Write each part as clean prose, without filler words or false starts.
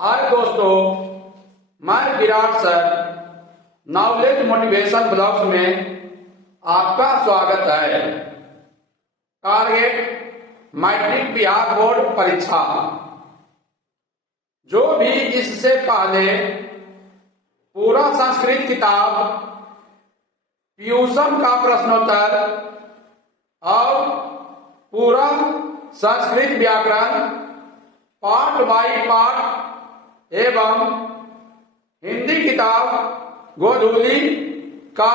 हाय दोस्तों, मैं Virat sir knowledge motivation blogs में आपका स्वागत है। टारगेट मैट्रिक बिहार बोर्ड परीक्षा। जो भी इससे पहले पूरा संस्कृत किताब, ट्यूशन का प्रश्नोत्तर और पूरा संस्कृत व्याकरण पार्ट बाई पार्ट एवं हिंदी किताब गोधूली का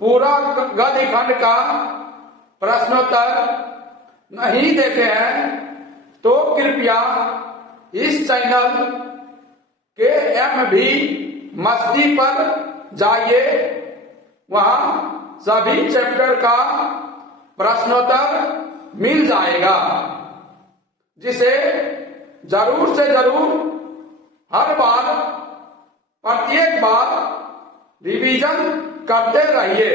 पूरा गद्य खंड का प्रश्नोत्तर नहीं देखे हैं तो कृपया इस चैनल के MV मस्ती पर जाइए। वहां सभी चैप्टर का प्रश्नोत्तर मिल जाएगा, जिसे जरूर से जरूर हर बार प्रत्येक बार रिवीजन करते रहिए,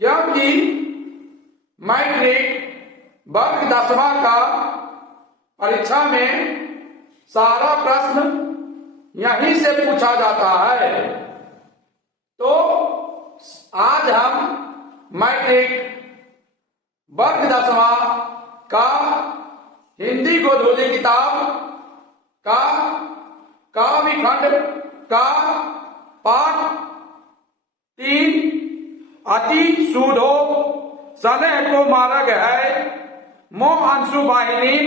क्योंकि मैट्रिक वर्ग 10वां का परीक्षा में सारा प्रश्न यहीं से पूछा जाता है। तो आज हम मैट्रिक वर्ग 10वां का हिंदी गोधूली किताब का काव्य खंड का पाठ 3 अति सूधो सने को मार्ग है मो अंशु वाहिनी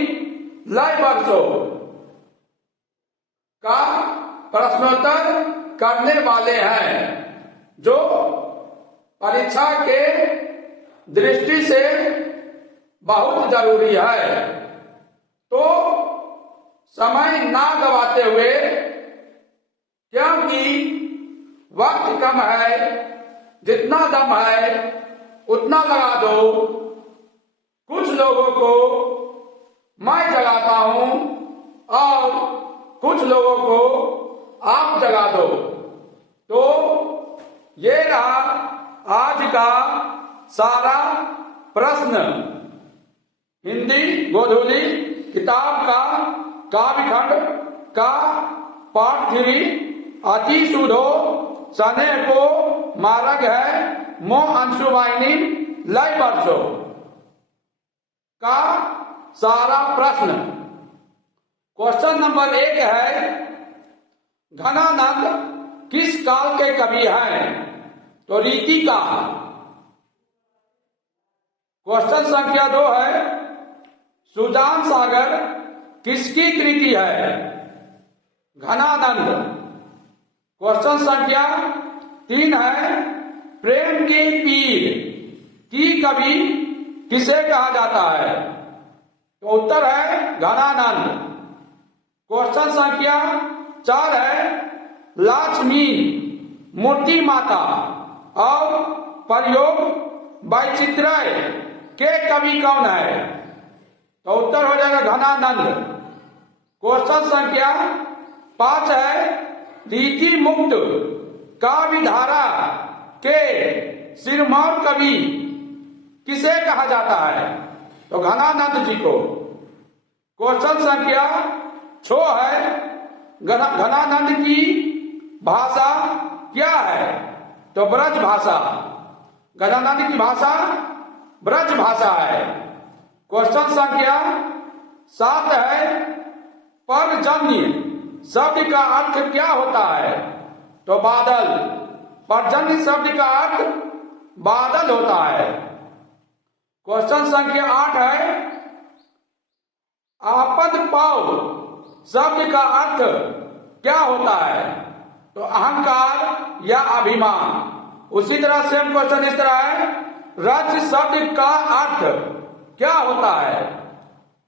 लय वर्षो का प्रश्नोत्तर करने वाले हैं, जो परीक्षा के दृष्टि से बहुत जरूरी है। तो समय ना गवाते हुए, क्योंकि वक्त कम है, जितना दम है उतना लगा दो। कुछ लोगों को मैं जगाता हूं और कुछ लोगों को आप जगा दो। तो ये रहा आज का सारा प्रश्न हिंदी गोधूली किताब का काव्य खंड का पाठ 3 अति सूधो सने को मार्ग है मो अंशु वाहिनी लय वर्षो का सारा प्रश्न। क्वेश्चन नंबर 1 है, घनानंद किस काल के कवि हैं? तो रीति का। क्वेश्चन संख्या 2 है, सुजान सागर किसकी कृति है? घनानंद। क्वेश्चन संख्या 3 है, प्रेम की पीर की कवि किसे कहा जाता है? तो उत्तर है घनानंद। क्वेश्चन संख्या 4 है, लक्ष्मी मूर्ति माता और प्रयोग वैचित्र्य के कवि कौन है? तो उत्तर हो जाएगा घनानंद। क्वेश्चन संख्या 5 है, रीति मुक्त काव्य धारा के सिरमौर कवि किसे कहा जाता है? तो घनानंद जी को। क्वेश्चन संख्या 6 है, घनानंद की भाषा क्या है? तो ब्रज भाषा। घनानंद की भाषा ब्रज भाषा है। क्वेश्चन संख्या 7 है, पर्जन्य शब्द का अर्थ क्या होता है? तो बादल। पर्जन्य शब्द का अर्थ बादल होता है। क्वेश्चन संख्या 8 है, आपद पाव शब्द का अर्थ क्या होता है? तो अहंकार या अभिमान। उसी तरह सेम क्वेश्चन इस तरह है, रज शब्द का अर्थ क्या होता है?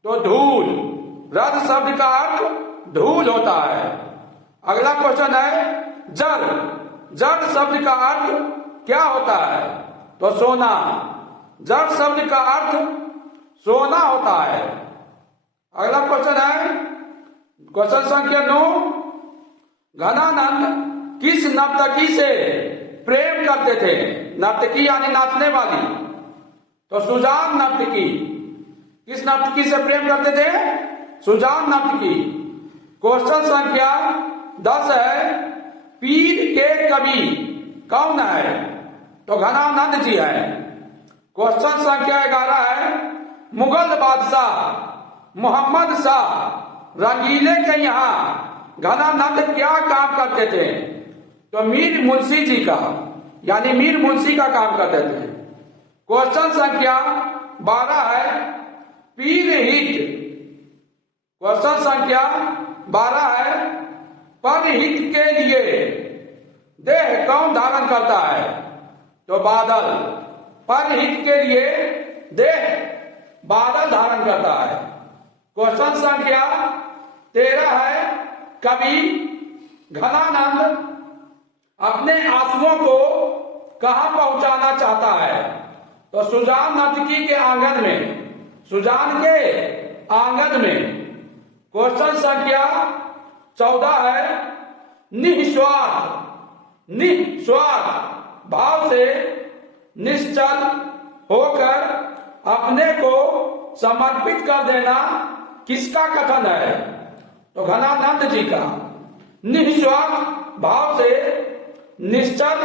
तो धूल। रज शब्द का अर्थ धूल होता है। अगला क्वेश्चन है, जड़। जड़ शब्द का अर्थ क्या होता है? तो सोना। जड़ शब्द का अर्थ सोना होता है। अगला क्वेश्चन है, क्वेश्चन संख्या 9, घनानंद किस नर्तकी से प्रेम करते थे? नर्तकी यानी नाचने वाली। तो सुजान नर्तकी। किस नर्तकी से प्रेम करते थे? सुजान नर्तकी। क्वेश्चन संख्या 10 है, पीर के कवि कौन है? तो घनानंद जी है। क्वेश्चन संख्या 11 है, मुगल बादशाह मोहम्मद शाह रंगीले के यहाँ घनानंद क्या काम करते थे? तो मीर मुंशी जी का, यानी मीर मुंशी का काम करते थे। क्वेश्चन संख्या 12 है, पीर हित। क्वेश्चन संख्या 12 है, पर हित के लिए देह कौन धारण करता है? तो बादल। पर हित के लिए देह बादल धारण करता है। क्वेश्चन संख्या 13 है, कवि घनानंद अपने आंसुओं को कहां पहुंचाना चाहता है? तो सुजान नर्तकी के आंगन में, सुजान के आंगन में। क्वेश्चन संख्या 14 है, निस्वार्थ भाव से निश्चल होकर अपने को समर्पित कर देना किसका कथन है? तो घनानंद जी का। निस्वार्थ भाव से निश्चल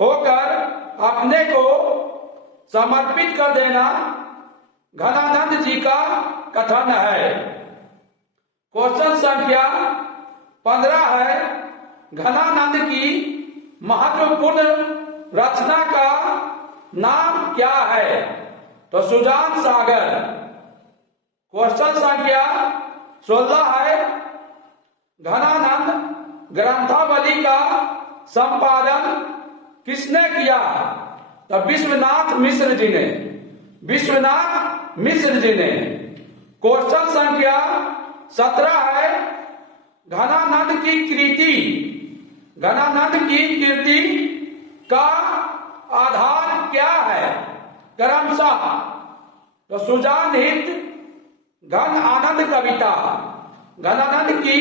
होकर अपने को समर्पित कर देना घनानंद जी का कथन है। क्वेश्चन संख्या 15 है, घनानंद की महत्वपूर्ण रचना का नाम क्या है? तो सुजान सागर। क्वेश्चन संख्या 16 है, घनानंद ग्रंथावली का संपादन किसने किया? तो विश्वनाथ मिश्र जी ने, विश्वनाथ मिश्र जी ने। क्वेश्चन संख्या 17 है, घनानंद की कृति, घनानंद की कृति का आधार क्या है? क्रमशः तो सुजान हित घन आनंद कविता। घनानंद की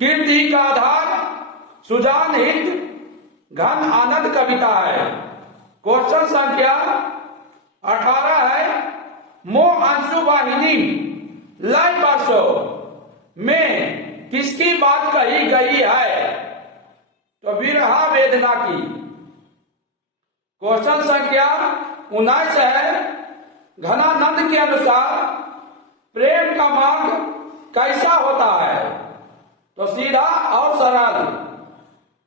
कृति का आधार सुजान हित घन आनंद कविता है। क्वेश्चन संख्या 18 है, मो अंशु वाहिनी लय वर्षों में किसकी बात कही गई है? तो विरहा वेदना की। क्वेश्चन संख्या 19 है, घनानंद के अनुसार प्रेम का मार्ग कैसा होता है? तो सीधा और सरल।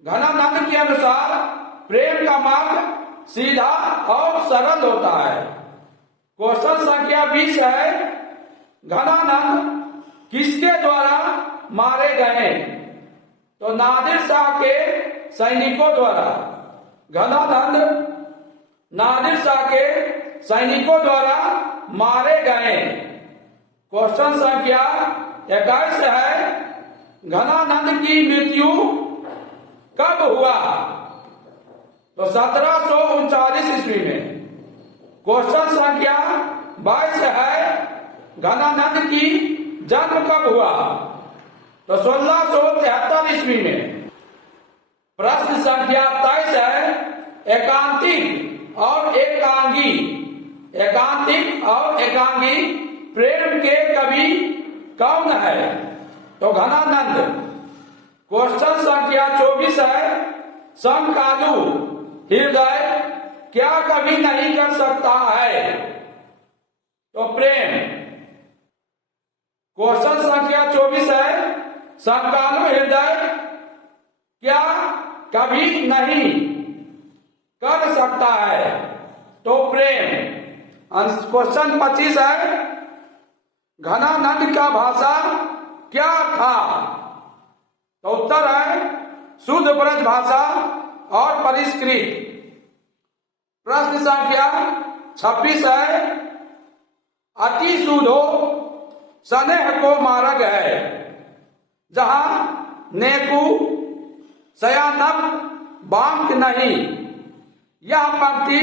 घनानंद के अनुसार प्रेम का मार्ग सीधा और सरल होता है। क्वेश्चन संख्या 20 है, घनानंद किसके द्वारा मारे गए? तो नादिर शाह के सैनिकों द्वारा। घनानंद नादिर शाह के सैनिकों द्वारा मारे गए। क्वेश्चन संख्या 21 है, घनानंद की मृत्यु कब हुआ? तो 1739 ईस्वी में। क्वेश्चन संख्या 22 है, घनानंद की जन्म कब हुआ? तो 1673 ईस्वी में। प्रश्न संख्या 23 है, एकांतिक और एकांगी, एकांतिक और एकांगी प्रेम के कवि कौन है? तो घनानंद। क्वेश्चन संख्या 24 है, समकालु हृदय क्या कभी नहीं कर सकता है? तो प्रेम। क्वेश्चन संख्या 24 है, समकालु हृदय क्या कभी नहीं कर सकता है? तो प्रेम। क्वेश्चन 25 है, घनानंद का भाषा क्या था? तो उत्तर है शुद्ध ब्रज भाषा और परिष्कृत। प्रश्न संख्या 26 है, अति सूदो स्नेह को मार्ग है, जहां नेकु सयानप बांक नहीं। यह पंक्ति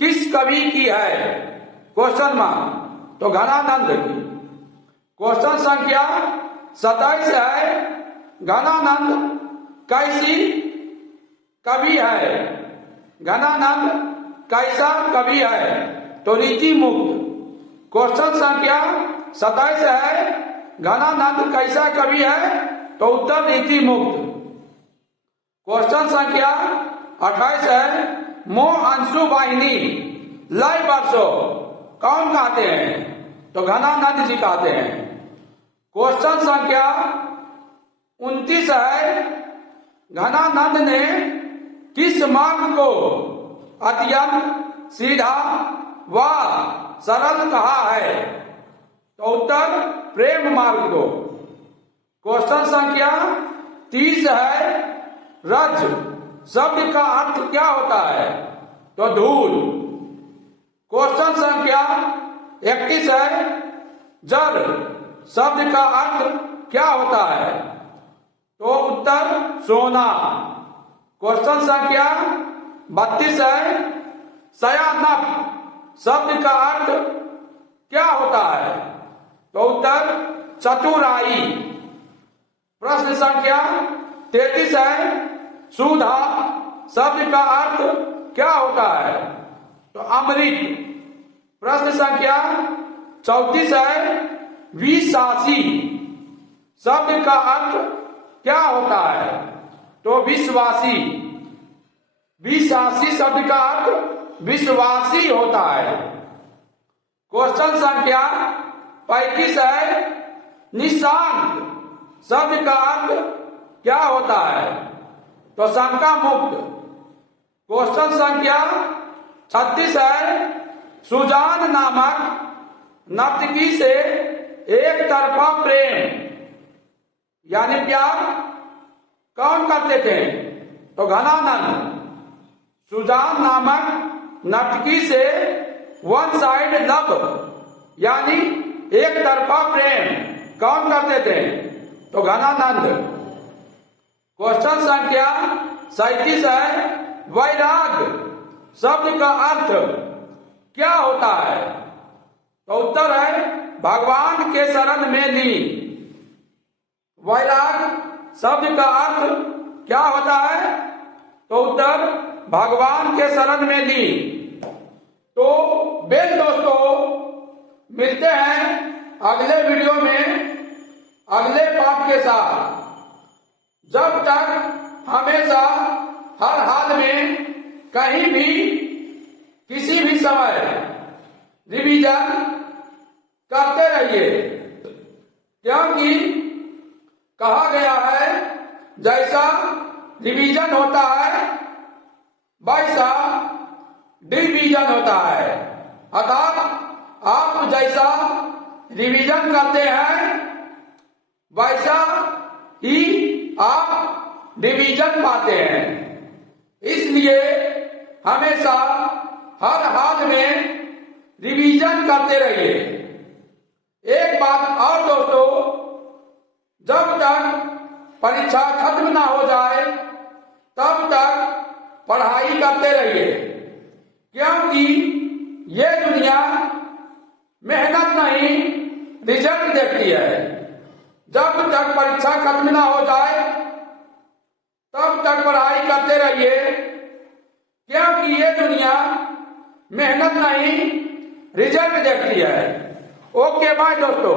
किस कवि की है? Question mark. तो घनानंद की। क्वेश्चन संख्या 27 है, घनानंद कैसी कवि है? घनानंद कैसा कवि है? तो रीति मुक्त। क्वेश्चन संख्या 27 है, घनानंद कैसा कवि है? तो उत्तर रीति मुक्त। क्वेश्चन संख्या 28 है, मो अंशु वाहिनी लय वर्षो कौन कहते हैं? तो घनानंद जी कहते हैं। क्वेश्चन संख्या 29 है, घनानंद ने किस मार्ग को अत्यंत सीधा व सरल कहा है? तो उत्तर प्रेम मार्ग को। क्वेश्चन संख्या 30 है, रज शब्द का अर्थ क्या होता है? तो धूल। क्वेश्चन संख्या 31 है, जल शब्द का अर्थ क्या होता है? तो उत्तर सोना। क्वेश्चन संख्या 32 है, शयानप शब्द का अर्थ क्या होता है? तो उत्तर चतुराई। प्रश्न संख्या 33 है, सुधा शब्द का अर्थ क्या होता है? तो अमृत। प्रश्न संख्या 34 है, विश्वासी शब्द का अर्थ क्या होता है? तो विश्वासी। विश्वासी शब्द का अर्थ विश्वासी होता है। क्वेश्चन संख्या 35 है, निशांक शब्द का अर्थ क्या होता है? तो शंका मुक्त। क्वेश्चन संख्या 36 है, सुजान नामक नर्तकी से एक तरफा प्रेम यानी प्यार कौन करते थे? तो घनानंद। सुजान नामक नर्तकी से वन साइड लव यानी एक तरफा प्रेम कौन करते थे? तो घनानंद। क्वेश्चन संख्या 37 है, वैराग शब्द का अर्थ क्या होता है? तो उत्तर है भगवान के शरण में लीन। वैराग शब्द का अर्थ क्या होता है? तो उत्तर भगवान के शरण में लीन। तो बेल दोस्तों, मिलते हैं अगले वीडियो में अगले पाठ के साथ। जब तक हमेशा हर हाल में कहीं भी किसी भी समय रिवीजन करते रहिए, क्योंकि कहा गया है जैसा रिवीजन होता है वैसा डिवीजन होता है। अर्थात आप जैसा रिवीजन करते हैं वैसा ही आप डिवीजन पाते हैं। इसलिए हमेशा हर हाल में रिवीजन करते रहिए। एक बात और दोस्तों, जब तक परीक्षा खत्म ना हो जाए तब तक पढ़ाई करते रहिए, क्योंकि ये दुनिया मेहनत नहीं रिजल्ट देखती है। जब तक परीक्षा खत्म ना हो जाए तब तक पढ़ाई करते रहिए, क्योंकि ये दुनिया मेहनत नहीं रिजल्ट देखती है। ओके बाय दोस्तों।